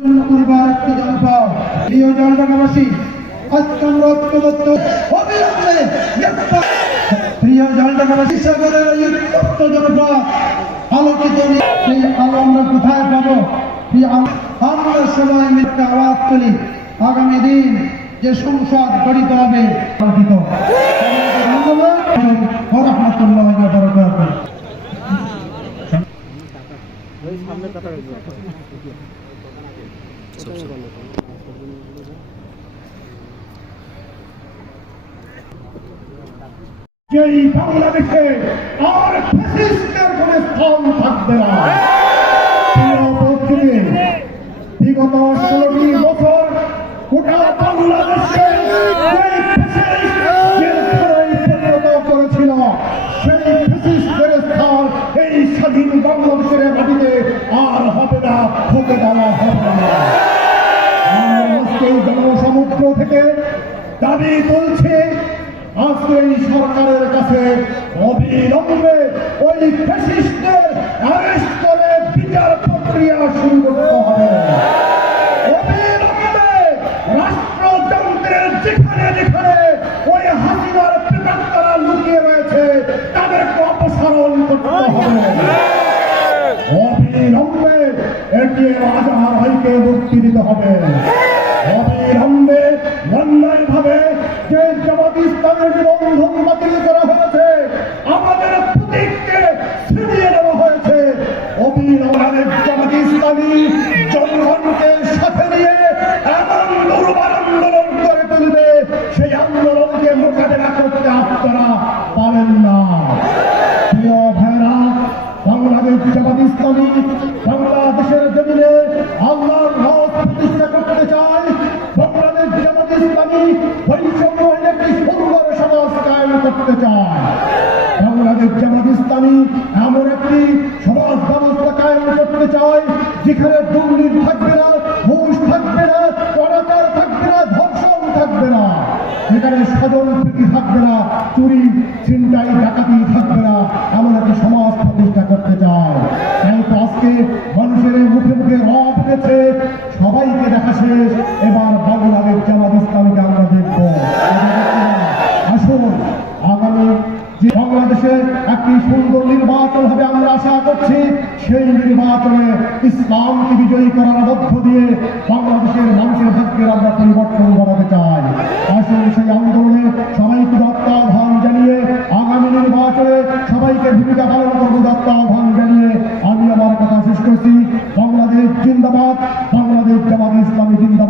একটি জনতা প্রিয় জলঢাকাবাসী, আজকে আমরা ঐক্যবদ্ধ অবিলম্বে প্রিয় জলঢাকাবাসী সাগরের উত্তপ্ত জনতা আলোকিত সেই আলো আমরা কোথায় পাবো? আমরা সবাই মিলে আওয়াজ তুলি, আগামী দিন যে সংসদ গঠিত হবে আলোকিত। ধন্যবাদ। রাহমাতুল্লাহি ওয়া বারাকাতুহু। যেই বাংলাদেশে আর ফ্যাসিস্টের কোন স্থান থাকবে না। বিগত 16টি বছর গোটা বাংলাদেশে করেছিল সেই ফ্যাসিস্টের স্থান এই স্বাধীন বাংলাদেশের মাটিতে আর হবে না, হতে দেওয়া হবে না। আজকে জনসমুদ্র থেকে দাবি তুলছে, আজকে এই সরকারের কাছে অবিলম্বে ওই ফ্যাসিস্টদের অ্যারেস্ট করে বিচার প্রক্রিয়া শুরু করতে হবে। অবিলম্বে রাষ্ট্রযন্ত্রের যেখানে যেখানে ওই হাসিনার প্রেতাত্মারা লুকিয়ে রয়েছে তাদেরকে অপসারণ করতে হবে। অবিলম্বে এটিএম আজহার ভাইকে মুক্তি দিতে হবে। অবিলম্বে অন্যায়ভাবে যে জামাত ইসলামের নিবন্ধন বাতিল করা হয়েছে, আমাদের প্রতীককে ছিনিয়ে নেওয়া হয়েছে, অবিলম্বে জামাত ইসলামী জনগণকে সাথে নিয়ে এমন দুর্বার আন্দোলন করে তুলবে, সেই আন্দোলনকে মোকাবেলা করতে আপনারা পারেন না। প্রিয় ভাইরা, বাংলাদেশ জামাত ইসলামী বাংলাদেশের জমিনে আল্লাহর রাজ প্রতিষ্ঠা করতে চায়। বাংলাদেশ জামাত ইসলামী বৈষম্যহীন একটি সুন্দর সমাজ কায়েম করতে চায়। বাংলাদেশ জামাত ইসলামী এমন একটি সমাজ ব্যবস্থা কায়েম করতে চায় যেখানে দুর্নীতি থাকবে না, ঘুষ থাকবে না, অনাচার থাকবে না, ধর্ষণ থাকবে না, যেখানে স্বজন প্রীতি থাকবে না, চুরি ছিনতাই ডাকাতি থাকবে না, এমন একটি সমাজ প্রতিষ্ঠা করতে চায়। তাই তো আজকে মানুষের মুখে মুখে রব উঠেছে, সবাইকে দেখা শেষ, এবার বাংলাদেশ জামাত ইসলামীকে আমরা দেখব। আসুন, আগামী যে বাংলাদেশে একটি সুন্দর নির্বাচন হবে আমরা আশা করছি, সেই নির্বাচনে ইসলামকে বিজয়ী করার মধ্য দিয়ে বাংলাদেশের মানুষের ভাগ্যের আমরা পরিবর্তন ঘটাতে চাই। আসুন, সেই আন্দোলনে সবাইকে আহ্বান জানিয়ে আগামী নির্বাচনে সবাইকে ভূমিকা পালন করবো আহ্বান জানিয়ে আমি আমার কথা শেষ করছি। বাংলাদেশ জিন্দাবাদ, বাংলাদেশ জামাত ইসলামী জিন্দাবাদ।